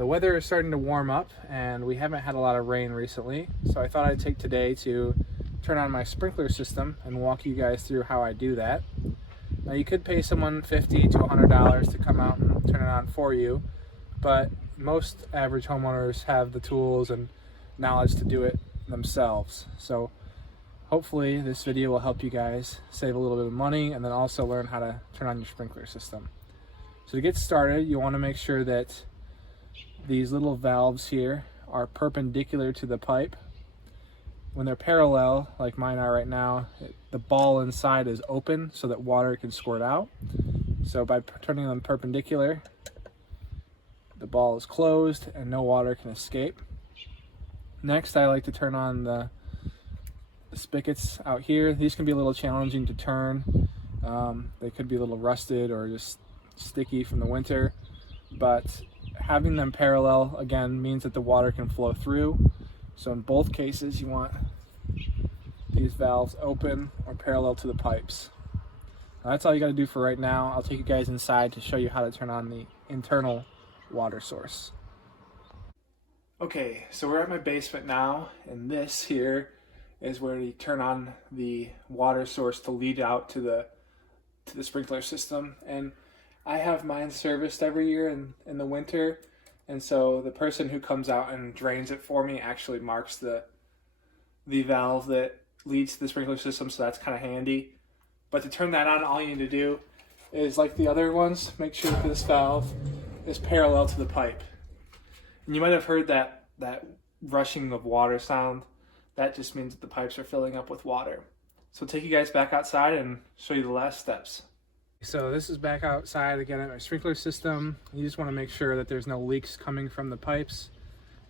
The weather is starting to warm up and we haven't had a lot of rain recently, so I thought I'd take today to turn on my sprinkler system and walk you guys through how I do that. Now you could pay someone $50 to $100 to come out and turn it on for you, but most average homeowners have the tools and knowledge to do it themselves. So hopefully this video will help you guys save a little bit of money and then also learn how to turn on your sprinkler system. So to get started, you want to make sure that these little valves here are perpendicular to the pipe. When they're parallel, like mine are right now, the ball inside is open so that water can squirt out. So by turning them perpendicular, the ball is closed and no water can escape. Next, I like to turn on the spigots out here. These can be a little challenging to turn. They could be a little rusted or just sticky from the winter, but having them parallel again means that the water can flow through. So in both cases you want these valves open or parallel to the pipes. Now that's all you got to do for right now. I'll take you guys inside to show you how to turn on the internal water source. Okay, so we're at my basement now, and this here is where you turn on the water source to lead out to the sprinkler system. And I have mine serviced every year in the winter, and so the person who comes out and drains it for me actually marks the valve that leads to the sprinkler system, so that's kind of handy. But to turn that on, all you need to do is, like the other ones, make sure that this valve is parallel to the pipe. And you might have heard that rushing of water sound. That just means that the pipes are filling up with water. So I'll take you guys back outside and show you the last steps. So this is back outside again at my sprinkler system. You just want to make sure that there's no leaks coming from the pipes.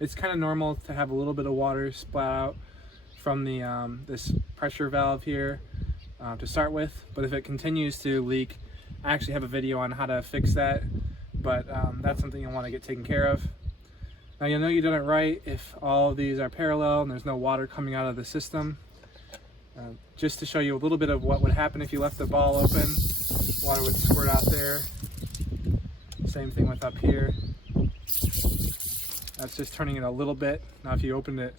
It's kind of normal to have a little bit of water splat out from the this pressure valve here to start with, but if it continues to leak, I actually have a video on how to fix that, but that's something you'll want to get taken care of. Now you'll know you've done it right if all of these are parallel and there's no water coming out of the system. Just to show you a little bit of what would happen if you left the ball open, water would squirt out there. Same thing with up here. That's just turning it a little bit. Now if you opened it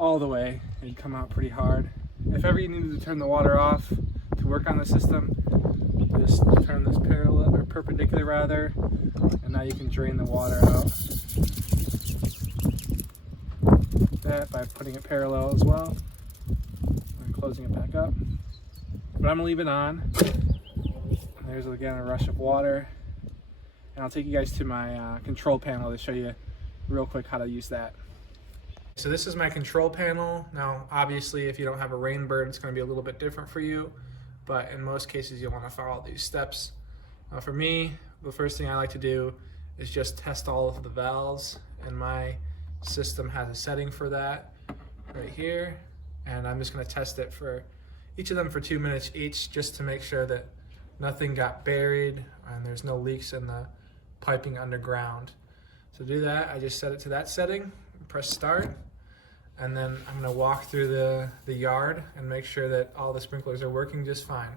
all the way, it'd come out pretty hard. If ever you needed to turn the water off to work on the system, just turn this parallel or perpendicular rather, and now you can drain the water out. That by putting it parallel as well and closing it back up. But I'm gonna leave it on. There's again a rush of water, and I'll take you guys to my control panel to show you real quick how to use that. So this is my control panel. Now obviously if you don't have a rain bird, it's going to be a little bit different for you, but in most cases you'll want to follow these steps. For me, the first thing I like to do is just test all of the valves, and my system has a setting for that right here, and I'm just going to test it for each of them for 2 minutes each, just to make sure that nothing got buried and there's no leaks in the piping underground. So to do that, I just set it to that setting, press start, and then I'm going to walk through the yard and make sure that all the sprinklers are working just fine.